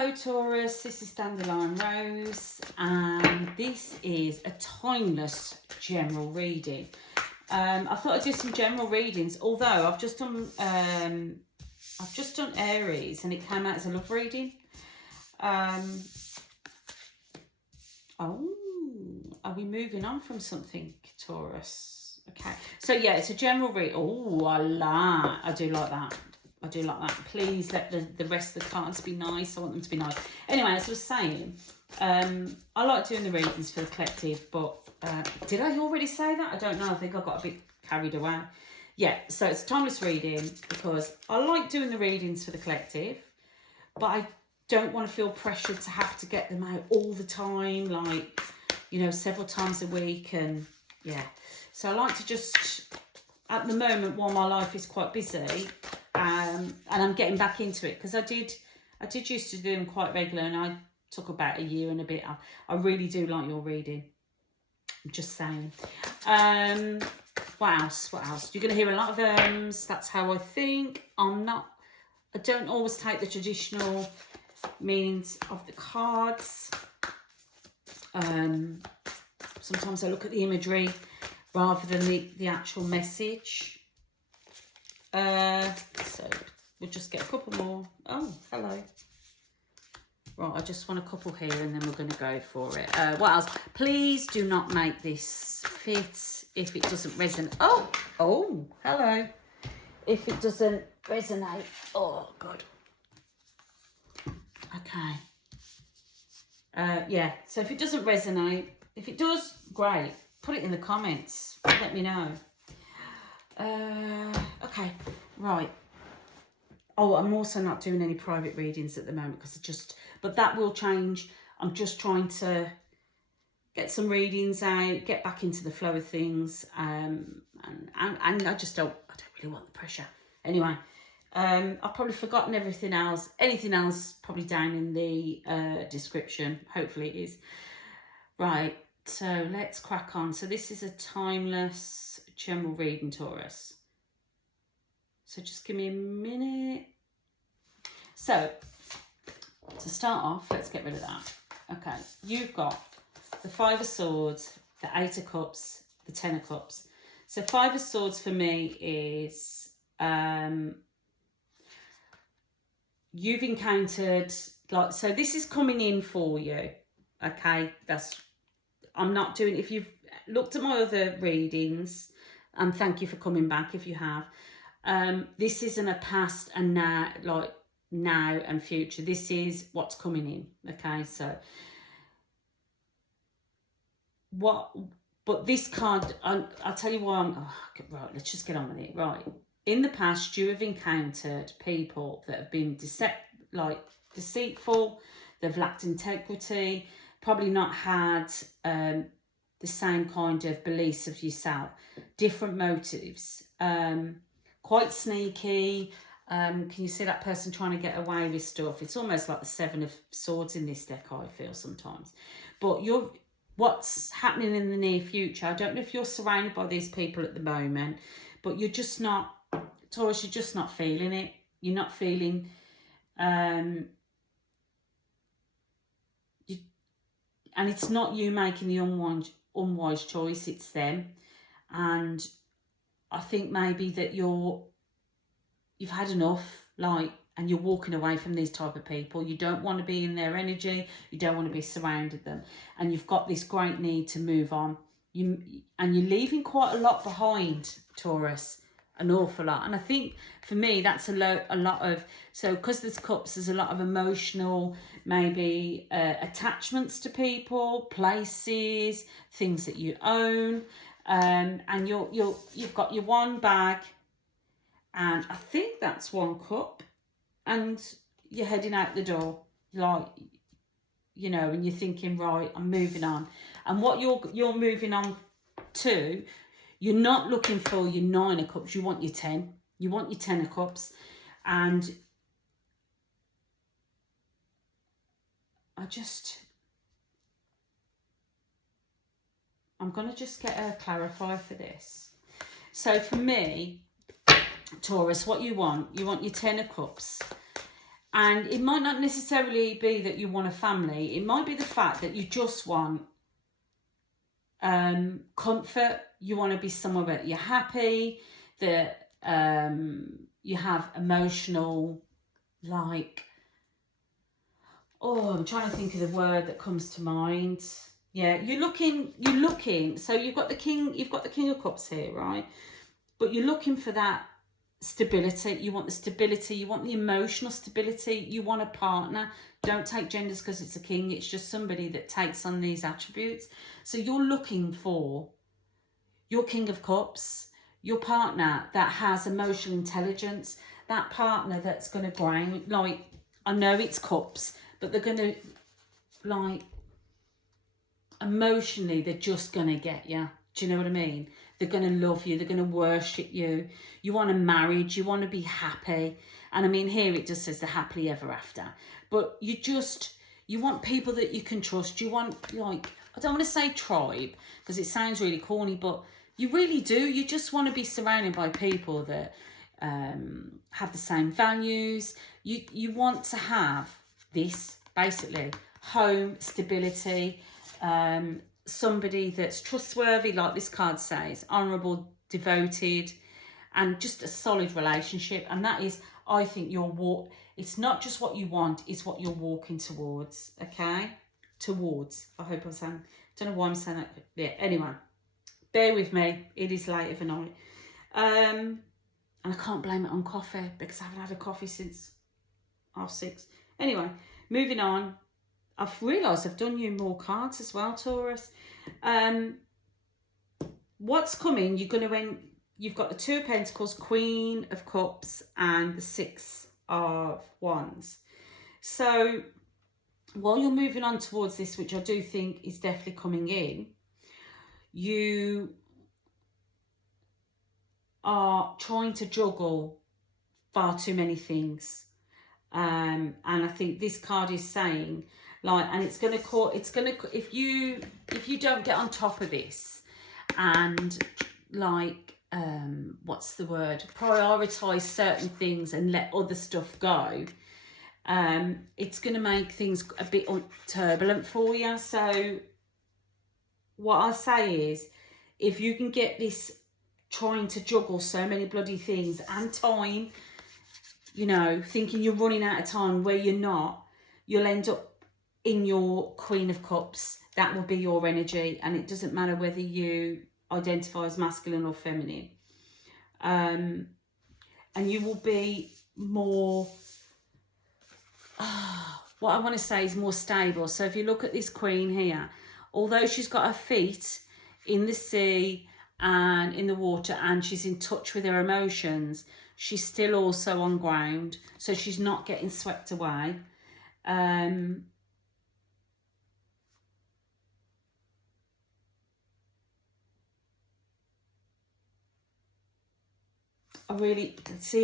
Hello Taurus, this is Dandelion Rose and this is a timeless general reading. I thought I'd do some general readings, although I've just done Aries and it came out as a love reading. Oh, are we moving on from something, Taurus? Okay, so yeah, it's a general read. Oh, I do like that. I do like that. Please let the rest of the cards be nice. I want them to be nice. Anyway, as I was saying, I like doing the readings for the collective, but did I already say that? I don't know. I think I got a bit carried away. Yeah, so it's a timeless reading because I like doing the readings for the collective, but I don't want to feel pressured to have to get them out all the time, like, you know, several times a week. And yeah, so I like to just, at the moment, while my life is quite busy, and I'm getting back into it, because I did used to do them quite regular, and I took about a year and a bit. I really do like your reading. I'm just saying. What else? You're going to hear a lot of that's how I think. I don't always take the traditional meanings of the cards. Sometimes I look at the imagery rather than the actual message. So we'll just get a couple more. Oh, hello. Right, I just want a couple here and then we're going to go for it. What else? Please do not make this fit if it doesn't resonate. Oh, hello. If it doesn't resonate. Oh, God. Okay. Yeah, so if it doesn't resonate, if it does, great. Put it in the comments. Let me know. Okay, right. Oh, I'm also not doing any private readings at the moment because but that will change. I'm just trying to get some readings out, get back into the flow of things, and I don't really want the pressure. Anyway, I've probably forgotten everything else. Anything else probably down in the description. Hopefully it is. Right, so let's crack on. So this is a timeless general reading, Taurus. So just give me a minute. So to start off, let's get rid of that. Okay, you've got the Five of Swords, the Eight of Cups, the Ten of Cups. So Five of Swords for me is you've encountered, like, so this is coming in for you. Okay, I'm not doing, if you've looked at my other readings, and thank you for coming back if you have. This isn't a past and now, like now and future. This is what's coming in. Okay, so but this card, I'll tell you why right, let's just get on with it. Right, in the past, you have encountered people that have been deceitful, they've lacked integrity, probably not had the same kind of beliefs of yourself, different motives, quite sneaky. Can you see that person trying to get away with stuff? It's almost like the Seven of Swords in this deck, I feel sometimes. But what's happening in the near future, I don't know if you're surrounded by these people at the moment, but you're just not, Taurus, you're just not feeling it. You're not feeling, and it's not you making the unwise choice, it's them. And I think maybe that you've had enough, like, and you're walking away from these type of people. You don't want to be in their energy. You don't want to be surrounded them. And you've got this great need to move on. You're leaving quite a lot behind, Taurus, an awful lot. And I think for me, that's a lot of, so because there's cups, there's a lot of emotional, maybe attachments to people, places, things that you own. And you've got your one bag, and I think that's one cup, and you're heading out the door, like, you know, and you're thinking, right, I'm moving on. And what you're moving on to, you're not looking for your Nine of Cups, you want your 10. You want your 10 of Cups. And I'm going to just get a clarifier for this. So for me, Taurus, what you want your 10 of Cups. And it might not necessarily be that you want a family. It might be the fact that you just want comfort. You want to be somewhere where you're happy, that you have emotional, like, oh, I'm trying to think of the word that comes to mind. Yeah, you're looking, so you've got the King of Cups here, right? But you're looking for that stability. You want the stability, you want the emotional stability, you want a partner. Don't take genders because it's a king, it's just somebody that takes on these attributes. So you're looking for your King of Cups, your partner that has emotional intelligence, that partner that's going to ground, like, I know it's cups, but they're going to, like, emotionally, they're just going to get you. Do you know what I mean? They're going to love you. They're going to worship you. You want a marriage. You want to be happy. And I mean, here it just says the happily ever after. But you want people that you can trust. You want, like, I don't want to say tribe because it sounds really corny, but you really do. You just want to be surrounded by people that have the same values. You want to have this, basically, home, stability, somebody that's trustworthy, like this card says, honourable, devoted, and just a solid relationship. And that is, I think, it's not just what you want, it's what you're walking towards, okay? Towards. I hope I'm saying, don't know why I'm saying that. Yeah, anyway, bear with me, it is late of the night. And I can't blame it on coffee because I haven't had a coffee since 6:30. Anyway, moving on. I've realised I've done you more cards as well, Taurus. What's coming? You've got the Two of Pentacles, Queen of Cups, and the Six of Wands. So while you're moving on towards this, which I do think is definitely coming in, you are trying to juggle far too many things. And I think this card is saying, like, and if you don't get on top of this and, like, what's the word, prioritize certain things and let other stuff go, it's going to make things a bit turbulent for you. So what I say is, if you can get this trying to juggle so many bloody things and time, you know, thinking you're running out of time where you're not, you'll end up in your Queen of Cups. That will be your energy, and it doesn't matter whether you identify as masculine or feminine. And you will be more, what I want to say is more stable. So if you look at this Queen here, although she's got her feet in the sea and in the water and she's in touch with her emotions, she's still also on ground, so she's not getting swept away.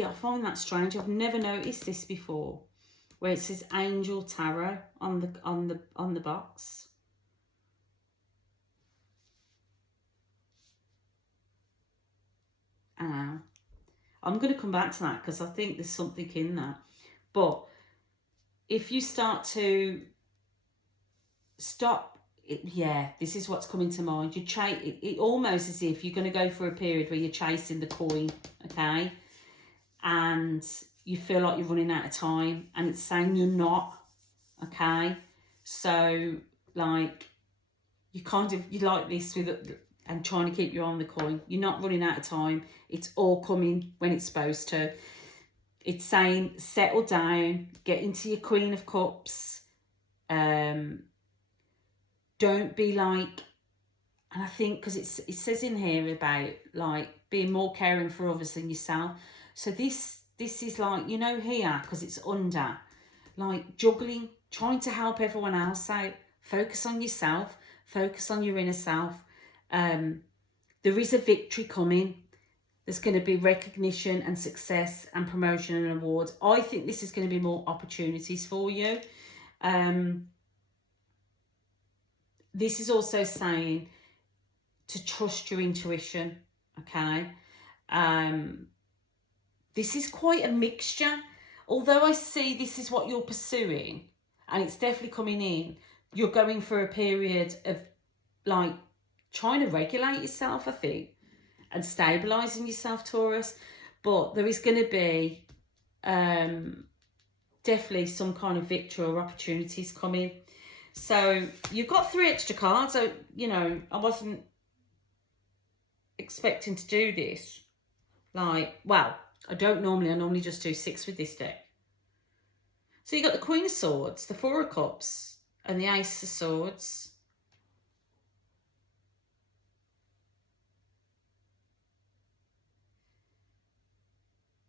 I find that strange. I've never noticed this before, where it says Angel Tarot on the box. I'm going to come back to that because I think there's something in that. But if you start to stop, this is what's coming to mind. It almost as if you're going to go for a period where you're chasing the coin, okay? And you feel like you're running out of time, and it's saying you're not, okay? So, like, you like this with, and trying to keep you on the coin. You're not running out of time. It's all coming when it's supposed to. It's saying settle down, get into your Queen of Cups. Don't be like, and I think because it says in here about, like, being more caring for others than yourself. So this is like, you know, here, because it's under, like, juggling, trying to help everyone else out. Focus on yourself. Focus on your inner self. There is a victory coming. There's going to be recognition and success and promotion and awards. I think this is going to be more opportunities for you. This is also saying to trust your intuition, okay? This is quite a mixture although I see this is what you're pursuing, and it's definitely coming in, you're going for a period of like trying to regulate yourself, I think, and stabilising yourself, Taurus. But there is going to be definitely some kind of victory or opportunities coming. So you've got 3 extra cards. So, you know, I wasn't expecting to do this. Like, well, I normally just do 6 with this deck. So you've got the Queen of Swords, the 4 of Cups, and the Ace of Swords.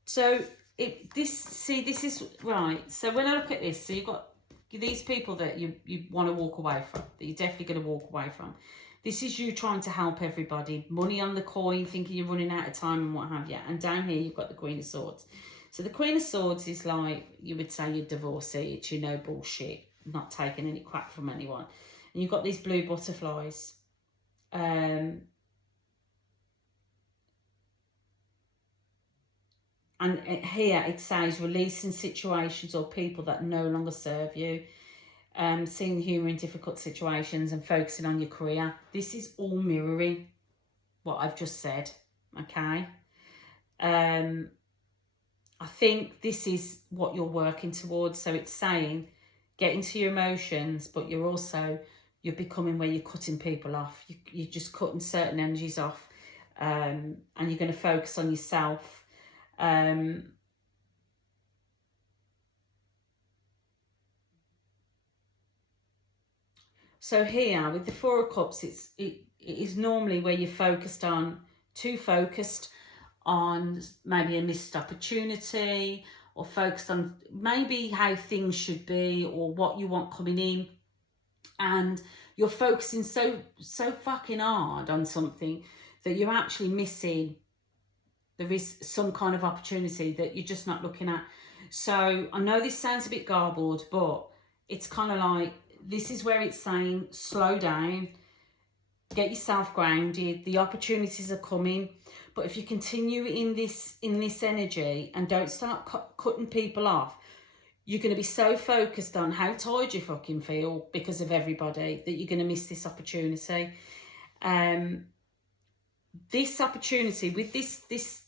So this is right. So when I look at this, so you've got these people that you want to walk away from, that you're definitely going to walk away from. This is you trying to help everybody. Money on the coin, thinking you're running out of time and what have you. And down here you've got the Queen of Swords. So the Queen of Swords is like, you would say you're divorcee, it's you know bullshit, not taking any crap from anyone. And you've got these blue butterflies. And here it says releasing situations or people that no longer serve you, seeing the humour in difficult situations and focusing on your career. This is all mirroring what I've just said, okay? I think this is what you're working towards. So it's saying get into your emotions, but you're becoming where you're cutting people off. You're just cutting certain energies off, and you're going to focus on yourself. So here with the 4 of Cups, it is normally where you're too focused on maybe a missed opportunity, or focused on maybe how things should be or what you want coming in, and you're focusing so fucking hard on something that you're actually missing. There is some kind of opportunity that you're just not looking at. So I know this sounds a bit garbled, but it's kind of like, this is where it's saying slow down, get yourself grounded, the opportunities are coming. But if you continue in this energy and don't start cutting people off, you're going to be so focused on how tired you fucking feel because of everybody that you're going to miss this opportunity. This opportunity with this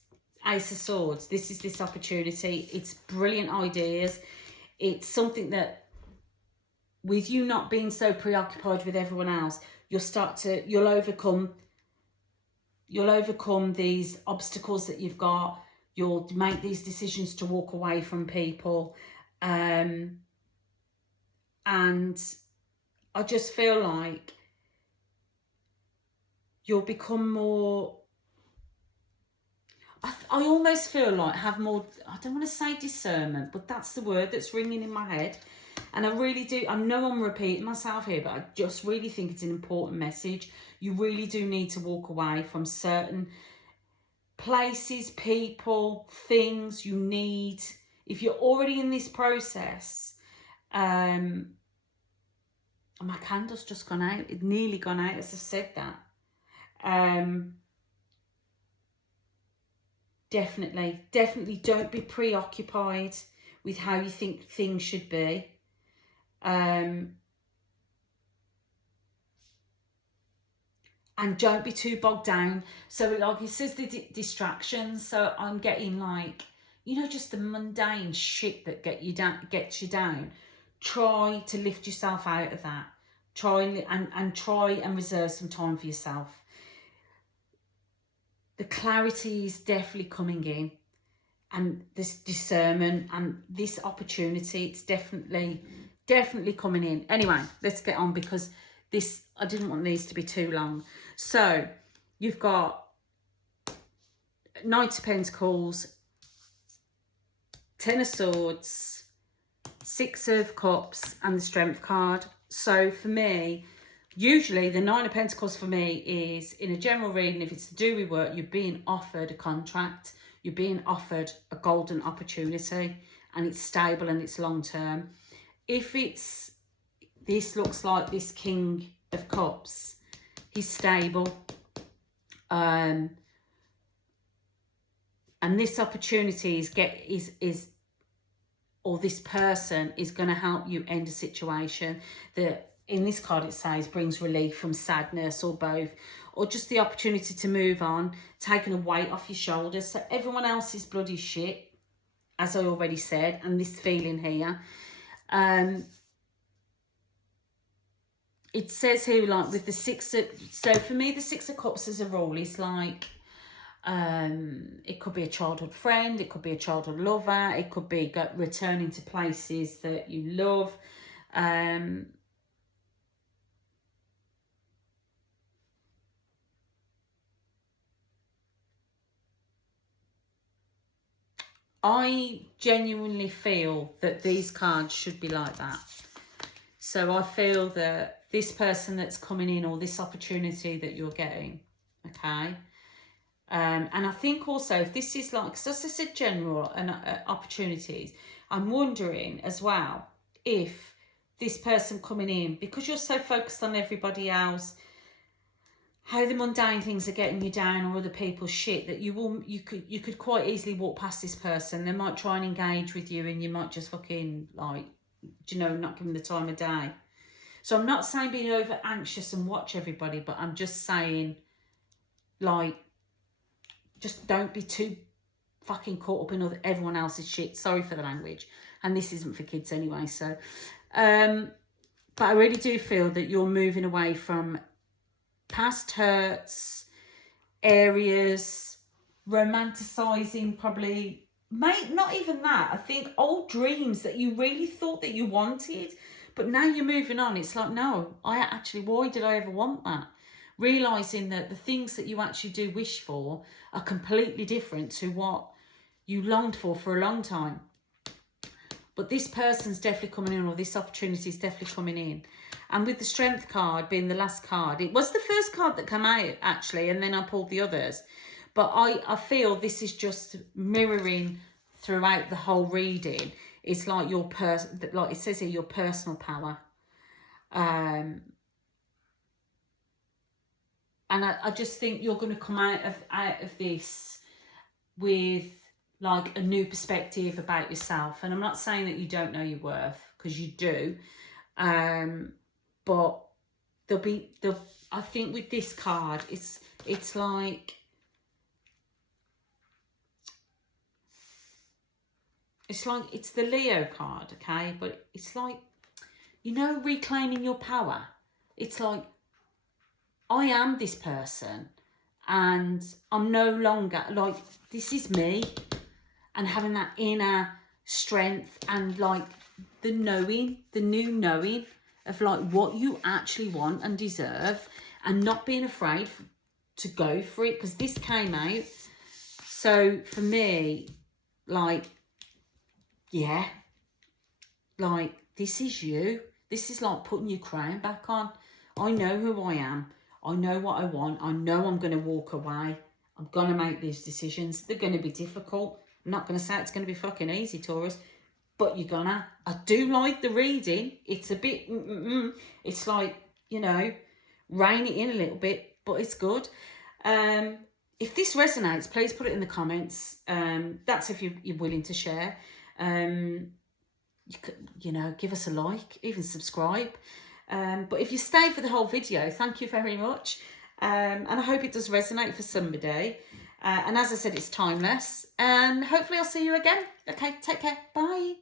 Ace of Swords, this is this opportunity. It's brilliant ideas. It's something that, with you not being so preoccupied with everyone else, you'll overcome these obstacles that you've got. You'll make these decisions to walk away from people. And I just feel like you'll become more, I almost feel like have more, I don't want to say discernment, but that's the word that's ringing in my head. And I really do, I know I'm repeating myself here, but I just really think it's an important message. You really do need to walk away from certain places, people, things you need. If you're already in this process, my candle's just gone out. It's nearly gone out as I've said that. Definitely don't be preoccupied with how you think things should be. And don't be too bogged down. So like it says, the distractions. So I'm getting like, you know, just the mundane shit that gets you down. Try to lift yourself out of that. Try and reserve some time for yourself. The clarity is definitely coming in, and this discernment and this opportunity, it's definitely coming in. Anyway, let's get on, because I didn't want these to be too long. So you've got Knight of Pentacles, 10 of Swords, 6 of Cups, and the Strength card. So for me, usually the 9 of Pentacles for me is, in a general reading, if it's to do with work, you're being offered a contract, you're being offered a golden opportunity, and it's stable and it's long term. If this looks like this King of Cups, he's stable. And this opportunity is or this person is going to help you end a situation that, in this card it says, brings relief from sadness, or both, or just the opportunity to move on, taking a weight off your shoulders. So everyone else's bloody shit, as I already said, and this feeling here. It says here, like, with the so for me, the Six of Cups as a rule is like, it could be a childhood friend, it could be a childhood lover, it could be returning to places that you love. I genuinely feel that these cards should be like that. So I feel that this person that's coming in, or this opportunity that you're getting, okay? And I think also, if this is like, so as I said, general and opportunities, I'm wondering as well if this person coming in, because you're so focused on everybody else, how the mundane things are getting you down, or other people's shit, that you could quite easily walk past this person. They might try and engage with you, and you might just fucking, like, you know, not give them the time of day. So I'm not saying being over anxious and watch everybody, but I'm just saying, like, just don't be too fucking caught up in everyone else's shit. Sorry for the language. And this isn't for kids anyway. So, but I really do feel that you're moving away from past hurts, areas, romanticizing probably, mate, not even that. I think old dreams that you really thought that you wanted, but now you're moving on. It's like, no, why did I ever want that? Realising that the things that you actually do wish for are completely different to what you longed for a long time. But this person's definitely coming in, or this opportunity is definitely coming in. And with the Strength card being the last card, it was the first card that came out, actually, and then I pulled the others. But I feel this is just mirroring throughout the whole reading. It's like your like it says here, your personal power. And I just think you're going to come out of this with like a new perspective about yourself. And I'm not saying that you don't know your worth, because you do. But I think with this card, it's like, it's the Leo card, okay? But it's like, you know, reclaiming your power. It's like, I am this person, and I'm no longer, like, this is me, and having that inner strength, and like the new knowing of like what you actually want and deserve, and not being afraid to go for it, because this came out. So for me, like, yeah, like, this is you. This is like putting your crown back on. I know who I am. I know what I want. I know I'm going to walk away. I'm going to make these decisions. They're going to be difficult. I'm not going to say it's going to be fucking easy, Taurus, but you're gonna. I do like the reading. It's a bit, it's like, you know, rein it in a little bit, but it's good. If this resonates, please put it in the comments. That's if you're willing to share. You could, you know, give us a like, even subscribe. But if you stay for the whole video, thank you very much. And I hope it does resonate for somebody. And as I said, it's timeless. And hopefully I'll see you again. Okay, take care. Bye.